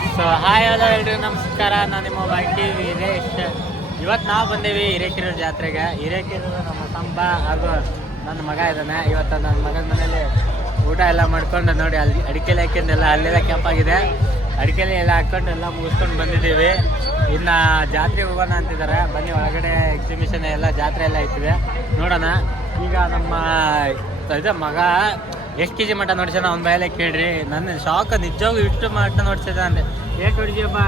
So hi hello ಎಲ್ರಿಗೂ ನಮಸ್ಕಾರ. ನಾನು ನಿಮ್ಮ ಬಾಕಿ ವೀರೇಶ್. ಇವತ್ತು ನಾವು ಬಂದೇವಿ ಹಿರೇಕೆರೂರು ಜಾತ್ರೆಗೆ. ಹಿರೇಕೆರೂರು ನಮ್ಮ ಸಂಬ ಹಾಗೂ ನನ್ನ ಮಗ ಇದ್ದಾನೆ. ಇವತ್ತು ನನ್ನ ಮಗನ ಮನೇಲಿ ಊಟ ಎಲ್ಲ ಮಾಡ್ಕೊಂಡು ನೋಡಿ, ಅಲ್ಲಿ ಅಡಿಕೆಲೆ ಹಾಕಿಂದೆಲ್ಲ ಅಲ್ಲೆಲ್ಲ ಕೆಂಪಾಗಿದೆ. ಅಡಿಕೆಲೆ ಎಲ್ಲ ಹಾಕ್ಕೊಂಡು ಎಲ್ಲ ಮುಗಿಸ್ಕೊಂಡು ಬಂದಿದ್ದೀವಿ. ಇನ್ನು ಜಾತ್ರೆ ಹೋಗೋಣ ಅಂತಿದ್ದಾರೆ. ಬನ್ನಿ, ಒಳಗಡೆ ಎಕ್ಸಿಬಿಷನ್ ಎಲ್ಲ ಜಾತ್ರೆ ಎಲ್ಲ ಐತಿದೆ ನೋಡೋಣ. ಈಗ ನಮ್ಮ, ಇದು ಮಗ ಎಷ್ಟು ಕೆ ಜಿ ಮಟ್ಟ ನೋಡ್ಸ್ಯಾನ ಅವ್ನ ಮೇಲೆ ಕೇಳ್ರಿ. ನನ್ನ ಶಾಕ್ ನಿಜವಾಗ್ಲೂ ಇಷ್ಟು ಮಟ್ಟ ನೋಡ್ಸಿದ ಅಂದ್ರೆ. ಎಷ್ಟು ಹೊಡಿದ್ಯಪ್ಪ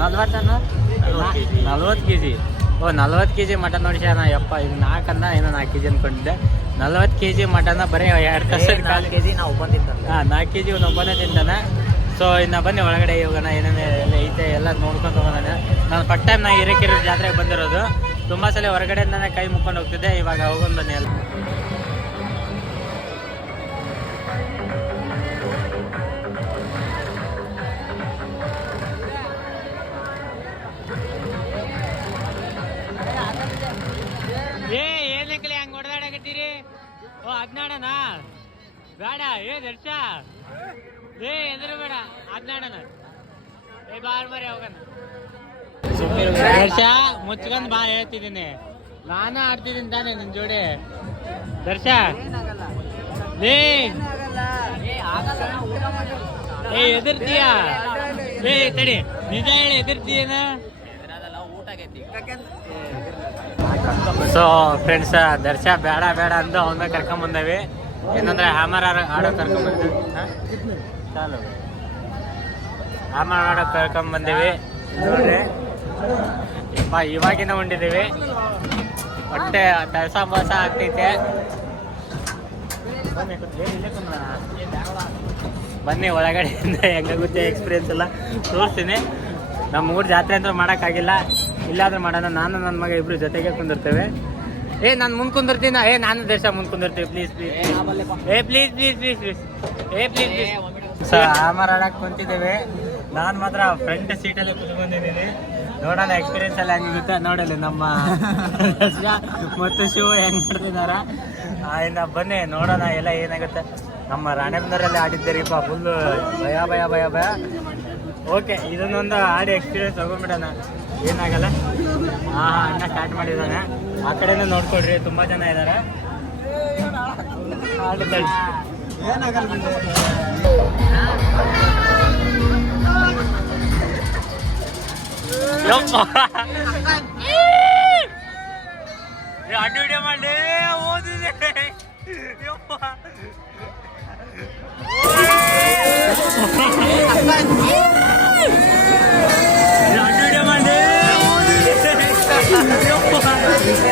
ನಲ್ವತ್ತನ ನಲ್ವತ್ತು ಕೆ ಜಿ ಓ ನಲ್ವತ್ತು ಕೆ ಜಿ ಮಟನ್ ನೋಡ್ಸ್ಯಾನ? ಯಪ್ಪ ಇದು ನಾಲ್ಕನ್ನ ಏನೋ ನಾಲ್ಕು ಕೆ ಜಿ ಅನ್ಕೊಂಡಿದ್ದೆ. ನಲ್ವತ್ತು ಕೆ ಜಿ ಮಟನ್ನ ಬರೀ ಎರಡು ಕಸದ ಕಾಲು. ಕೆ ಜಿ ನಾವು ಬಂದಿದ್ದ ಹಾಂ ನಾಲ್ಕು ಕೆ ಜಿ ಒಂದು ಒಬ್ಬನೇ ತಿಂತಾನೆ ಸೊ ಇನ್ನು ಬನ್ನಿ ಒಳಗಡೆ ಇವಾಗ ಏನೇನು ಎಲ್ಲ ಐತೆ ಎಲ್ಲ ನೋಡ್ಕೊಂಡು ಹೋಗೋಣ ನಾನು ಫಸ್ಟ್ ಟೈಮ್ ನಾ ಹಿರೇಕೆರೆ ಜಾತ್ರೆಗೆ ಬಂದಿರೋದು. ತುಂಬ ಸಲ ಹೊರಗಡೆಯಿಂದನೇ ಕೈ ಮುಕ್ಕೊಂಡು ಹೋಗ್ತಿದ್ದೆ. ಇವಾಗ ಹೋಗೋಣ ಬನ್ನಿ ಎಲ್ಲ. ಓ ಹದಿನಾಡನಾ ಬೇಡ ಏ ದರ್ಶ. ಏ ಎದುರು ಬೇಡ ಹದಿನಾಡನ ಏ ಬಾರ್ ಮರಿ ಹೋಗಣ. ದರ್ಶ ಮುಚ್ಕೊಂಡ್ ಬಾ ಹೇಳ್ತಿದ್ದೀನಿ. ನಾನು ಆಡ್ತಿದ್ದೀನಿ ತಾನೆ ನಿನ್ ಜೋಡಿ. ದರ್ಶ. ಏ ಏ ಎದುರ್ತೀಯ ಏ ತಡಿ. ನಿಜ ಹೇಳಿ ಎದುರ್ತೀಯನ ಊಟ ಆಗೈತಿ. ಸೊ ಫ್ರೆಂಡ್ಸ್ ದರ್ಶ ಬೇಡ ಬೇಡ ಅಂತ ಅವನ್ನ ಕರ್ಕೊಂಬಂದೇವಿ ಏನಂದ್ರೆ ಹ್ಯಾಮರ್ ಆಡೋ ಕರ್ಕೊಂಬಂದ್ವಿ ಚಾಲು. ಹ್ಯಾಮರ್ ಆಡೋ ಕರ್ಕೊಂಬಂದೇವಿ ನೋಡ್ರಿ. ಇವಾಗಿನ ಉಂಡಿದ್ದೀವಿ ಹೊಟ್ಟೆ ದಸ ಬಸ ಆಗ್ತೈತೆ. ಬನ್ನಿ ಒಳಗಡೆಯಿಂದ ಹೆಂಗಾಗುತ್ತೆ ಎಕ್ಸ್ಪೀರಿಯನ್ಸ್ ಎಲ್ಲ. ತೋರಿಸ್ತೀನಿ. ನಮ್ಮ ಊರು ಜಾತ್ರೆ ಅಂತ ಮಾಡೋಕ್ಕಾಗಿಲ್ಲ. ಇಲ್ಲಾದ್ರೂ ಮಾಡೋಣ. ನಾನು ನನ್ನ ಮಗ ಇಬ್ರು ಜೊತೆಗೆ ಕುಂದಿರ್ತೇವೆ. ಏ ನಾನು ಮುಂದೆ ಕುಂದಿರ್ತೀನ ಏ ನಾನು ದೇಶ ಮುಂದೆ ಕುಂದಿರ್ತೀವಿ ಪ್ಲೀಸ್ ಪ್ಲೀಸ್ ಏ ಪ್ಲೀಸ್ ಪ್ಲೀಸ್ ಪ್ಲೀಸ್ ಪ್ಲೀಸ್ ಏ ಪ್ಲೀಸ್ ಪ್ಲೀಸ್ ಆಮರ್ ಆಡಕ್ಕೆ ಕುಂತಿದ್ದೇವೆ. ನಾನು ಮಾತ್ರ ಫ್ರಂಟ್ ಸೀಟಲ್ಲಿ ಕುತ್ಕೊಂಡಿದ್ದೀನಿ ನೋಡಲ್ಲ ಎಕ್ಸ್ಪೀರಿಯನ್ಸ್ ಎಲ್ಲ ಹೆಂಗಿರುತ್ತೆ? ನೋಡಲಿ ನಮ್ಮ ಮತ್ತು ಶಿವ ಹೆಂಗ್ ಮಾಡ್ತಿದಾರ? ಇನ್ನ ಬನ್ನಿ ನೋಡೋಣ ಎಲ್ಲ ಏನಾಗುತ್ತೆ. ನಮ್ಮ ರಾಣೆಬಂದರಲ್ಲಿ ಆಡಿದ್ದೀರಿಪ್ಪ ಫುಲ್ಲು ಭಯ ಭಯ ಭಯ ಭಯ. ಓಕೆ ಇದನ್ನೊಂದು ಆಡಿ ಎಕ್ಸ್ಪೀರಿಯನ್ಸ್ ತಗೊಂಡ್ಬಿಡೋಣ. ಏನಾಗಲ್ಲ. ಹಾ ಹಾ ಅಣ್ಣ ಸ್ಟಾರ್ಟ್ ಮಾಡಿದ್ದಾನೆ. ಆ ಕಡೆನೂ ನೋಡ್ಕೊಡ್ರಿ ತುಂಬಾ ಜನ ಇದ್ದಾರೆ ಆಡಿದ್ದಾಳೆ ಯಪ್ಪ. ಏ, ಅಡ್ಡು ವಿಡಿಯೋ ಮಾಡಿ ಓದಿದೆ. ಯಪ್ಪ. ಯಪ್ಪ ಏ.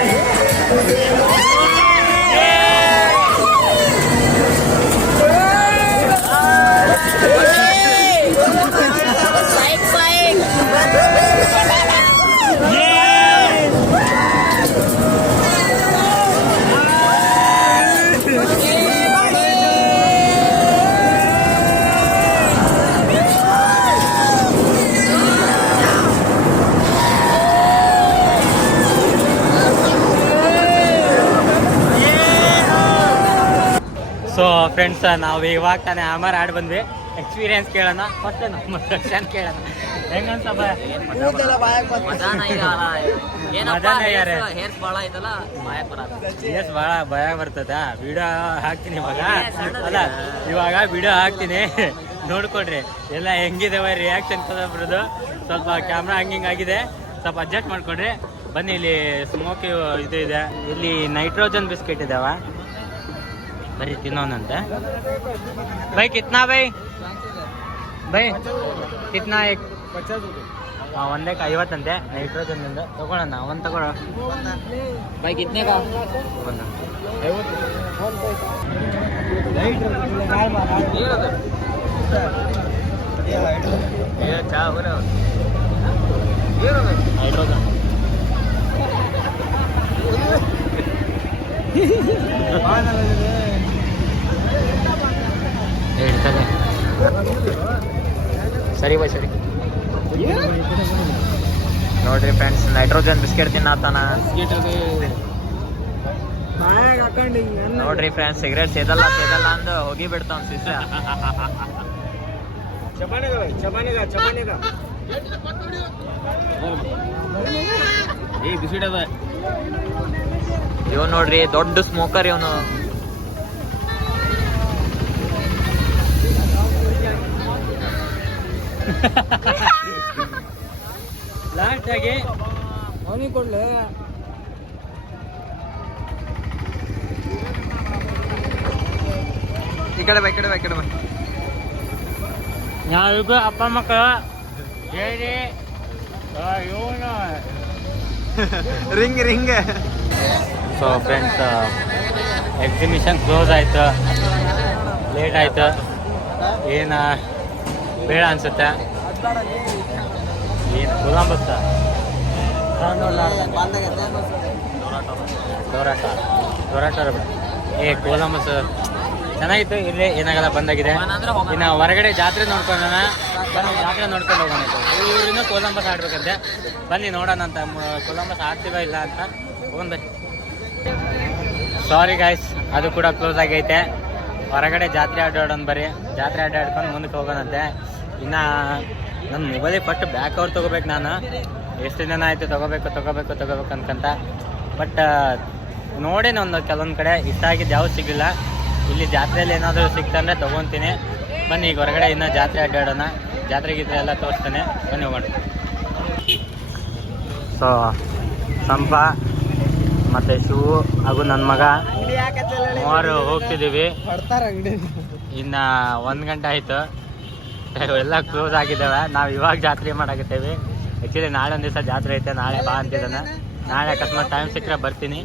ಫ್ರೆಂಡ್ಸ್ ನಾವು ಇವಾಗ ತಾನೇ ಅಮರ್ ಆಡ್ ಬಂದ್ವಿ. ಎಕ್ಸ್ಪೀರಿಯನ್ಸ್ ಕೇಳೋಣ. ಫಸ್ಟ್ ನಮ್ಮ ಕೇಳೋಣ. ಹೆಂಗಂತ? ಹೇರ್ಸ್ ಭಾಳ ಐತಲ್ಲ? ಭಯ ಬರ್ತದ. ವಿಡಿಯೋ ಹಾಕ್ತೀನಿ ಇವಾಗ. ಅಲ್ಲ ಇವಾಗ ವಿಡಿಯೋ ಹಾಕ್ತೀನಿ. ನೋಡ್ಕೊಡ್ರಿ. ಎಲ್ಲ ಹೆಂಗಿದಾವೆ ರಿಯಾಕ್ಷನ್ ಬರೋದು ಸ್ವಲ್ಪ ಕ್ಯಾಮ್ರಾ ಹಂಗಿಂಗ್ ಆಗಿದೆ. ಸ್ವಲ್ಪ ಅಡ್ಜಸ್ಟ್ ಮಾಡ್ಕೊಡ್ರಿ. ಬನ್ನಿ ಇಲ್ಲಿ ಸ್ಮೋಕ್ ಇದು ಇದೆ. ಇಲ್ಲಿ ನೈಟ್ರೋಜನ್ ಬಿಸ್ಕೆಟ್ ಇದಾವ. ಬರೀ ತಿನ್ನೋನಂತೆ ಬೈ ಕಿತ್ನಾ ಬೈ ಬೈ ಕಿತ್ನಾ ಏಕ್ ಐವತ್ತಂತೆ ನೈಟ್ರೋಜನ್ದಿಂದ ತಗೊಳ್ಳೋಣ ಒಂದು ತಗೊಳ್ಳೋ ಒಂದು ಚಾ ಹೋಗ್ರ ಹೈಡ್ರೋಜನ್ ಹೇಳ್ತಾರೆ ಸರಿ ಬೈ ಸರಿ. ನೋಡ್ರಿ ಫ್ರೆಂಡ್ಸ್ ನೈಟ್ರೋಜನ್ ಬಿಸ್ಕೆಟ್ ತಿನ್ನತಾನ. ನೋಡ್ರಿ ಫ್ರೆಂಡ್ಸ್ ಸಿಗರೇಟ್ ಸೇದಲ್ಲ ಸೇದಲ್ಲ ಅಂದು ಹೋಗಿ ಬಿಡ್ತಾವ ಶಿಷ್ಯ. ಇವ್ ನೋಡ್ರಿ ದೊಡ್ಡ ಸ್ಮೋಕರ್ ಇವನು. ಲಾಸ್ಟ್ ಆಗಿ ಅವನಿಗೆ ಕೊಡ್ಲ. ಈ ಕಡೆ ಬೈಕಡೆ ಕಡೆ ಬಾ ಕಡೆ ಬಾ. ಅಪ್ಪ ಮಕ್ಕಳು ಹೇಳಿ. ಇವನು. Ring ring. So friends exhibition close ಆಯ್ತು. ಲೇಟ್ ಆಯ್ತು. ಏನು ಬೇಡ ಅನ್ಸುತ್ತೆ. ಏನು ಕೊಲಂಬಸ್ ಸರ್ ಏ ಚೆನ್ನಾಗಿತ್ತು. ಇಲ್ಲಿ ಏನಾಗಲ್ಲ, ಬಂದಾಗಿದೆ. ಇನ್ನು ಹೊರಗಡೆ ಜಾತ್ರೆ ನೋಡ್ಕೊಂಡೋಣ ಜಾತ್ರೆ ನೋಡ್ಕೊಂಡು ಹೋಗೋಣ ಊರಿನ ಕೋಲಂಬಸ್ ಆಡ್ಬೇಕಂತೆ. ಬನ್ನಿ, ನೋಡೋಣ ಅಂತ. ಕೋಲಂಬಸ್ ಆಡ್ತೀವ ಇಲ್ಲ ಅಂತ. ಹೋಗೋಣ ಸಾರಿ ಗಾಯ್ಸ್ ಅದು ಕೂಡ ಕ್ಲೋಸ್ ಆಗೈತೆ. ಹೊರಗಡೆ ಜಾತ್ರೆ ಅಡ್ಡಾಡೋಣ ಬರ್ರಿ ಜಾತ್ರೆ ಅಡ್ಡಾಡ್ಕೊಂಡು ಮುಂದಕ್ಕೆ ಹೋಗೋಣಂತೆ. ಇನ್ನು ನನ್ನ ಮೊಬೈಲಿಗೆ ಫಸ್ಟ್ ಬ್ಯಾಕ್ ಅವ್ರು ತೊಗೋಬೇಕು ನಾನು. ಎಷ್ಟು ದಿನ ಆಯಿತು ತೊಗೋಬೇಕು ತೊಗೋಬೇಕು ತೊಗೋಬೇಕು ಅನ್ಕಂತ. ಬಟ್ ನೋಡಿ ಒಂದು ಕೆಲವೊಂದು ಕಡೆ ಇಷ್ಟ ಆಗಿದ್ದು ಯಾವ್ದು ಸಿಗಲಿಲ್ಲ. ಇಲ್ಲಿ ಜಾತ್ರೆಯಲ್ಲಿ ಏನಾದರೂ ಸಿಕ್ತಂದ್ರೆ ತೊಗೊತೀನಿ. ಬನ್ನಿ ಈಗ ಹೊರಗಡೆ ಇನ್ನೂ ಜಾತ್ರೆ ಅಡ್ಡಾಡೋಣ. ಜಾತ್ರೆ ಗೀತ್ರೆ ಎಲ್ಲ ತೋರಿಸ್ತೇನೆ. ಬನ್ನಿ ಹೋಗೋಣ. ಸೊ ಸಂಪ ಮತ್ತು ಶೂ ಹಾಗೂ ನನ್ನ ಮಗ ಮೂವರು ಹೋಗ್ತಿದ್ದೀವಿ. ಇನ್ನು ಒಂದು ಗಂಟೆ ಆಯಿತು. ಎಲ್ಲ ಕ್ಲೋಸ್ ಆಗಿದ್ದಾವೆ. ನಾವು ಇವಾಗ ಜಾತ್ರೆ ಮಾಡಾಕತ್ತೇವೆ. ಆ್ಯಕ್ಚುಲಿ ನಾಳೆ ಒಂದು ದಿವಸ ಜಾತ್ರೆ ಐತೆ. ನಾಳೆ ಬಾ ಅಂತಿದ್ದಾನೆ. ನಾಳೆ ಅಕಸ್ಮಾತ್ ಟೈಮ್ ಸಿಕ್ಕರೆ ಬರ್ತೀನಿ.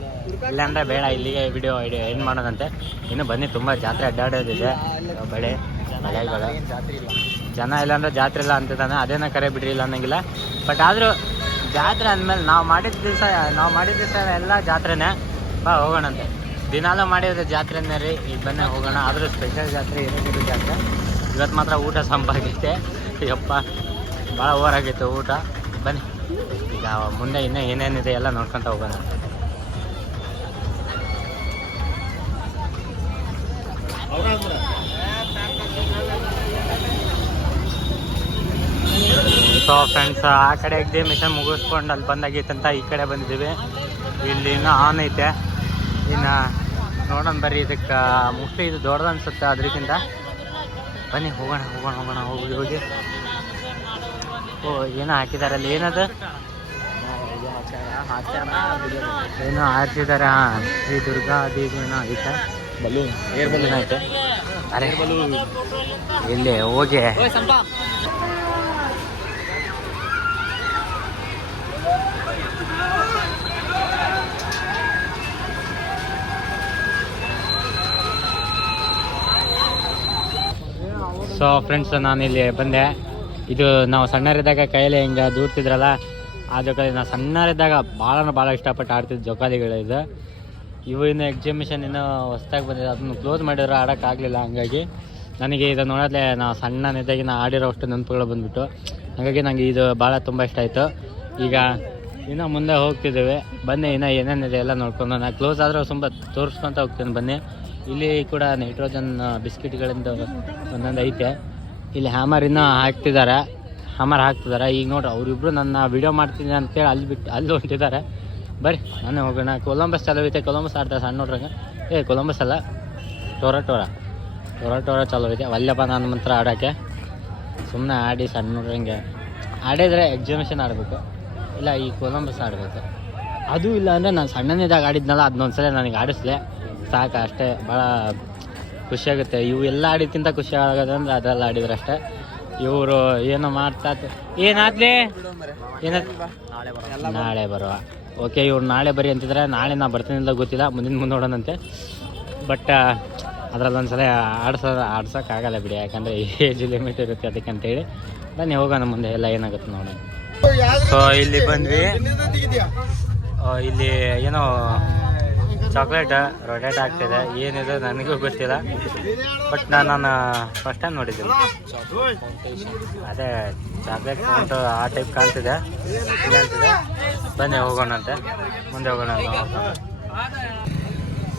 ಇಲ್ಲಾಂದ್ರೆ ಬೇಡ, ಇಲ್ಲಿಗೆ ವಿಡಿಯೋ ಐಡಿಯೋ ಏನು ಮಾಡೋದಂತೆ. ಇನ್ನು ಬನ್ನಿ, ತುಂಬ ಜಾತ್ರೆ ಅಡ್ಡಾಡೋದಿದೆ. ಬೆಳೆ ಬೆಳೆಗಳು ಜನ ಇಲ್ಲಾಂದ್ರೆ ಜಾತ್ರೆ ಇಲ್ಲ ಅಂತಿದ್ದಾನೆ. ಅದೇನ ಕರೆ ಬಿಡ್ರಿ ಇಲ್ಲ ಅನ್ನಂಗಿಲ್ಲ. ಬಟ್ ಆದರೂ ಜಾತ್ರೆ ಅಂದಮೇಲೆ ನಾವು ಮಾಡಿದ ದಿವಸ, ನಾವು ಮಾಡಿದ ದಿವಸ ಎಲ್ಲ ಜಾತ್ರೆನೇ. ಬಾ, ಹೋಗೋಣಂತೆ. ದಿನಾಲೂ ಮಾಡಿದ್ರೆ ಜಾತ್ರೆನೇ ರೀ. ಈಗ ಬನ್ನಿ, ಹೋಗೋಣ. ಆದರೂ ಸ್ಪೆಷಲ್ ಜಾತ್ರೆ ಏನೇನಿದೆ ಜಾತ್ರೆ. ಇವತ್ತು ಮಾತ್ರ ಊಟ ಸಂಪಾಗೈತೆ ಯಪ್ಪ, ಭಾಳ ಓವರ್ ಆಗೈತೆ ಊಟ. ಬನ್ನಿ. ಈಗ ಮುಂದೆ ಇನ್ನೂ ಏನೇನಿದೆ ಎಲ್ಲ ನೋಡ್ಕೊತ ಹೋಗೋಣ. ಸೊ ಫ್ರೆಂಡ್ಸ್ ಆ ಕಡೆ ಮಿಷನ್ ಮುಗಿಸ್ಕೊಂಡು ಅಲ್ಲಿ ಬಂದಾಗಿತ್ತಂತ ಈ ಕಡೆ ಬಂದಿದ್ದೀವಿ. ಇಲ್ಲಿ ಇನ್ನೂ ಆನ್ ಐತೆ. ಇನ್ನು ನೋಡೋಣ ಬರ್ರಿ, ಇದಕ್ಕೆ ಮುಖ್ಯ ಇದು ದೊಡ್ಡದು ಅನ್ಸುತ್ತೆ ಬನ್ನಿ ಹೋಗೋಣ ಹೋಗೋಣ ಹೋಗೋಣ ಹೋಗಿ ಹೋಗಿ. ಓ ಏನೋ ಹಾಕಿದಾರಲ್ಲ ಅಲ್ಲಿ ಏನದು? ಏನೋ ಹಾಕಿದಾರ ಹಾಂ. ಶ್ರೀ ದುರ್ಗಾ ಅದು ಇದು ಏನೋ ಐತೆ. ಬಲಿ ಏರ್ ಬಲೂನ್ ಐತೆ. ಅರೆ ಇಲ್ಲಿ ಹೋಗಿ. ಸೊ ಫ್ರೆಂಡ್ಸ್ ನಾನು ಇಲ್ಲಿ ಬಂದೆ. ಇದು ನಾವು ಸಣ್ಣರಿದ್ದಾಗ ಕೈಯಲ್ಲಿ ಹಿಂಗೆ ದೂಡ್ತಿದ್ರಲ್ಲ ಆ ಜೋಕಾಲಿ ನಾನು ಸಣ್ಣರಿದ್ದಾಗ ಭಾಳ ಭಾಳ ಇಷ್ಟಪಟ್ಟು ಆಡ್ತಿದ್ದ ಜೋಕಾಲಿಗಳು ಇದು. ಇವು ಇನ್ನು ಎಕ್ಸಿಬಿಷನ್ ಇನ್ನೂ ಹೊಸ್ದಾಗಿ ಬಂದಿದೆ. ಅದನ್ನು ಕ್ಲೋಸ್ ಮಾಡಿದ್ರೆ ಆಡೋಕ್ಕಾಗಲಿಲ್ಲ ಹಂಗಾಗಿ. ನನಗೆ ಇದು ನೋಡೋದ್ಲೆ ನಾವು ಸಣ್ಣನಿದ್ದಾಗಿನ ಆಡಿರೋ ಅಷ್ಟು ನೆನಪುಗಳು ಬಂದ್ಬಿಟ್ಟು. ಹಾಗಾಗಿ ನನಗೆ ಇದು ಭಾಳ ತುಂಬ ಇಷ್ಟ ಆಯಿತು. ಈಗ ಇನ್ನೂ ಮುಂದೆ ಹೋಗ್ತಿದ್ದೇವೆ. ಬನ್ನಿ, ಇನ್ನೂ ಏನೇನಿದೆ ಎಲ್ಲ ನೋಡ್ಕೊಂಡು. ನಾನು ಕ್ಲೋಸ್ ಆದರೂ ತುಂಬ ತೋರಿಸ್ಕೊತ ಹೋಗ್ತೀನಿ. ಬನ್ನಿ. ಇಲ್ಲಿ ಕೂಡ ನೈಟ್ರೋಜನ್ ಬಿಸ್ಕಿಟ್ಗಳಿಂದ ಒಂದೊಂದು ಐತೆ. ಇಲ್ಲಿ ಹ್ಯಾಮರ್ ಇನ್ನೂ ಹಾಕ್ತಿದ್ದಾರೆ ಹ್ಯಾಮರ್ ಹಾಕ್ತಿದ್ದಾರೆ ಈಗ ನೋಡ್ರಿ, ಅವರಿಬ್ರು ನನ್ನ ವಿಡಿಯೋ ಮಾಡ್ತೀನಿ ಅಂತೇಳಿ ಅಲ್ಲಿ ಬಿಟ್ಟು, ಅಲ್ಲಿ ಹೊಂಟಿದ್ದಾರೆ. ಬರ್ರಿ ನಾನು ಹೋಗೋಣ. ಕೊಲಂಬಸ್ ಚಾಲೂ ಐತೆ. ಕೊಲಂಬಸ್ ಆಡ್ತಾರೆ ಸಣ್ಣ ನೋಡ್ರಂಗೆ ಏ ಕೊಲಂಬಸ್ ಅಲ್ಲ. ಟೋರ ಟೋರ ಟೋರ ಟೋರ ಚಾಲೂ ಐತೆ. ವಲ್ಲಪ್ಪ ನನ್ನ ಮಂತ್ರ ಆಡೋಕ್ಕೆ. ಸುಮ್ಮನೆ ಆಡಿ ಸಣ್ಣ ನೋಡ್ರಂಗೆ ಆಡಿದರೆ ಎಕ್ಸಿಬಿಷನ್ ಆಡಬೇಕು. ಇಲ್ಲ, ಈ ಕೊಲಂಬಸ್ ಆಡಬೇಕು. ಅದು ಇಲ್ಲ ಅಂದರೆ ನಾನು ಸಣ್ಣನಿದ್ದಾಗ ಆಡಿದ್ನಲ್ಲ ಅದನ್ನೊಂದ್ಸಲ ನನಗೆ ಆಡಿಸ್ಲೆ. ಸಾಕು ಅಷ್ಟೇ ಭಾಳ ಖುಷಿಯಾಗುತ್ತೆ ಇವು ಎಲ್ಲ ಆಡಿದ್ಕಿಂತ ಖುಷಿ ಆಗೋದಂದ್ರೆ ಅದೆಲ್ಲ ಆಡಿದ್ರೆ ಅಷ್ಟೇ. ಇವರು ಏನೋ ಮಾಡ್ತಾ ಏನಾದ್ಲಿ? ಏನಾದ್ ನಾಳೆ ಬರುವ. ಓಕೆ ಇವ್ರು ನಾಳೆ ಬರಿ ಅಂತಿದ್ರೆ ನಾಳೆ ನಾ ಬರ್ತೀನಿಲ್ಲ ಗೊತ್ತಿಲ್ಲ ಮುಂದಿನ ಮುಂದೆ ನೋಡೋಣಂತೆ. ಬಟ್ ಅದ್ರಲ್ಲಿ ಒಂದ್ಸಲ ಆಡ್ಸೋ ಆಡ್ಸೋಕ್ಕಾಗಲ್ಲ ಬಿಡಿ ಯಾಕಂದರೆ ಏಜ್ ಲಿಮಿಟ್ ಇರುತ್ತೆ ಅದಕ್ಕೆ ಅಂತೇಳಿ ಬನ್ನಿ ಹೋಗೋಣ ಮುಂದೆ ಎಲ್ಲ ಏನಾಗುತ್ತೆ ನೋಡೋಣ. ಸೊ ಇಲ್ಲಿ ಬಂದ್ವಿ. ಇಲ್ಲಿ ಏನೋ ಚಾಕ್ಲೇಟ್ ರೊಟೇಟ್ ಆಗ್ತಿದೆ, ಏನಿದೆ ನನಗೂ ಗೊತ್ತಿಲ್ಲ. ಬಟ್ ನಾನು ಫಸ್ಟ್ ಟೈಮ್ ನೋಡಿದ್ದೀನಿ. ಅದೇ ಚಾಕ್ಲೇಟ್ ಅಂತ ಆ ಟೈಪ್ ಕಾಣ್ತಿದೆ. ಅಂತಿದೆ ಬನ್ನಿ ಹೋಗೋಣಂತೆ ಮುಂದೆ ಹೋಗೋಣ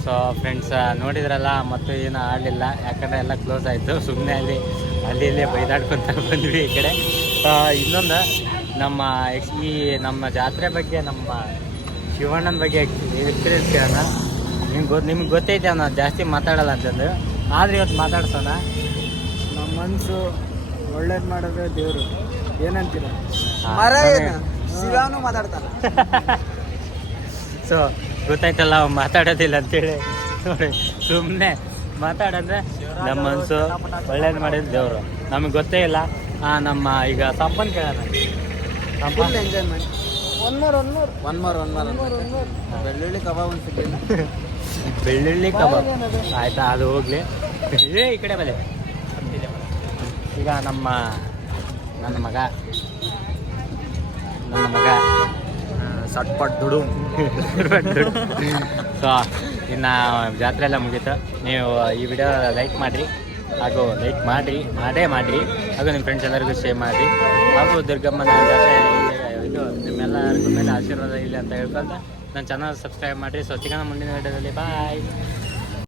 ಸೊ ಫ್ರೆಂಡ್ಸ್ ನೋಡಿದ್ರಲ್ಲ, ಮತ್ತು ಏನೂ ಆಡಲಿಲ್ಲ. ಯಾಕಂದರೆ ಎಲ್ಲ ಕ್ಲೋಸ್ ಆಯಿತು. ಸುಮ್ಮನೆ ಅಲ್ಲಿ ಅಲ್ಲಿ ಇಲ್ಲಿ ಬೈದಾಡ್ಕೊಂತ ಬಂದ್ವಿ ಈ ಕಡೆ. ಇನ್ನೊಂದು ನಮ್ಮ ಈ ನಮ್ಮ ಜಾತ್ರೆ ಬಗ್ಗೆ ನಮ್ಮ ಶಿವಣ್ಣನ ಬಗ್ಗೆ ಎಕ್ಸ್ಪೀರಿಯನ್ಸ್ ಕೇಳೋಣ. ನಿಮ್ಗೆ ಗೊತ್ತು ನಿಮ್ಗೆ ಗೊತ್ತೈತೆ ಅವನು ಜಾಸ್ತಿ ಮಾತಾಡಲ್ಲ ಅಂತಂದು ಆದ್ರೆ ಇವತ್ತು ಮಾತಾಡ್ಸೋಣ. ನಮ್ಮ ಮನಸ್ಸು ಒಳ್ಳೇದು ಮಾಡೋದು ದೇವರು. ಏನಂತೀರ? ಆ, ಮರ ಏನು? ಶಿವಾನು ಮಾತಾಡ್ತಾನ. ಸೊ ಗೊತ್ತಾಯ್ತಲ್ಲ ಅವ್ನು ಮಾತಾಡೋದಿಲ್ಲ ಅಂತೇಳಿ. ನೋಡಿ ಸುಮ್ಮನೆ ಮಾತಾಡಂದ್ರೆ ನಮ್ಮ ಮನಸ್ಸು ಒಳ್ಳೇದು ಮಾಡಿದ ದೇವರು. ನಮಗೆ ಗೊತ್ತೇ ಇಲ್ಲ. ಆ, ನಮ್ಮ ಈಗ ಸಂಪನ್ ಕೇಳೋಣ. ಸಂಪ full enjoyment one more one more one more one more ಬೆಳ್ಳುಳ್ಳಿ ಕಬಾಬ್ ಒಂದು ಸಿಗ್ಲಿಲ್ಲ ಬೆಳ್ಳುಳ್ಳಿ ಕಬಾಬ್? ಆಯ್ತಾ ಅದು ಹೋಗ್ಲಿ. ಏ ಈ ಕಡೆ ಬಲೆ ಈಗ ನಮ್ಮ ನನ್ನ ಮಗ. ನನ್ನ ಮಗ ಸಟ್ಪಟ್ ದುಡು. ಸೊ ಇನ್ನು ಜಾತ್ರೆ ಎಲ್ಲ ಮುಗೀತು. ನೀವು ಈ ವಿಡಿಯೋ ಲೈಕ್ ಮಾಡಿರಿ. ಹಾಗೂ ಲೈಕ್ ಮಾಡಿರಿ. ಮಾಡೇ ಮಾಡಿರಿ. ಹಾಗೂ ನಿಮ್ಮ ಫ್ರೆಂಡ್ಸ್ ಎಲ್ಲರಿಗೂ ಶೇರ್ ಮಾಡಿರಿ. ಹಾಗೂ ದುರ್ಗಮ್ಮನ ಜಾತ್ರೆ ಇದು ನಿಮ್ಮೆಲ್ಲರಿಗೂ ಮೇಲೆ ಆಶೀರ್ವಾದ ಇಲ್ಲಿ ಅಂತ ಹೇಳ್ಕೊಳ್ತಾ. ನನ್ನ ಚಾನಲ್ ಸಬ್ಸ್ಕ್ರೈಬ್ ಮಾಡಿರಿ. ಸ್ವಚ್ಛಗಾನ ಮುಂದಿನ ವಿಡಿಯೋದಲ್ಲಿ ಬಾಯ್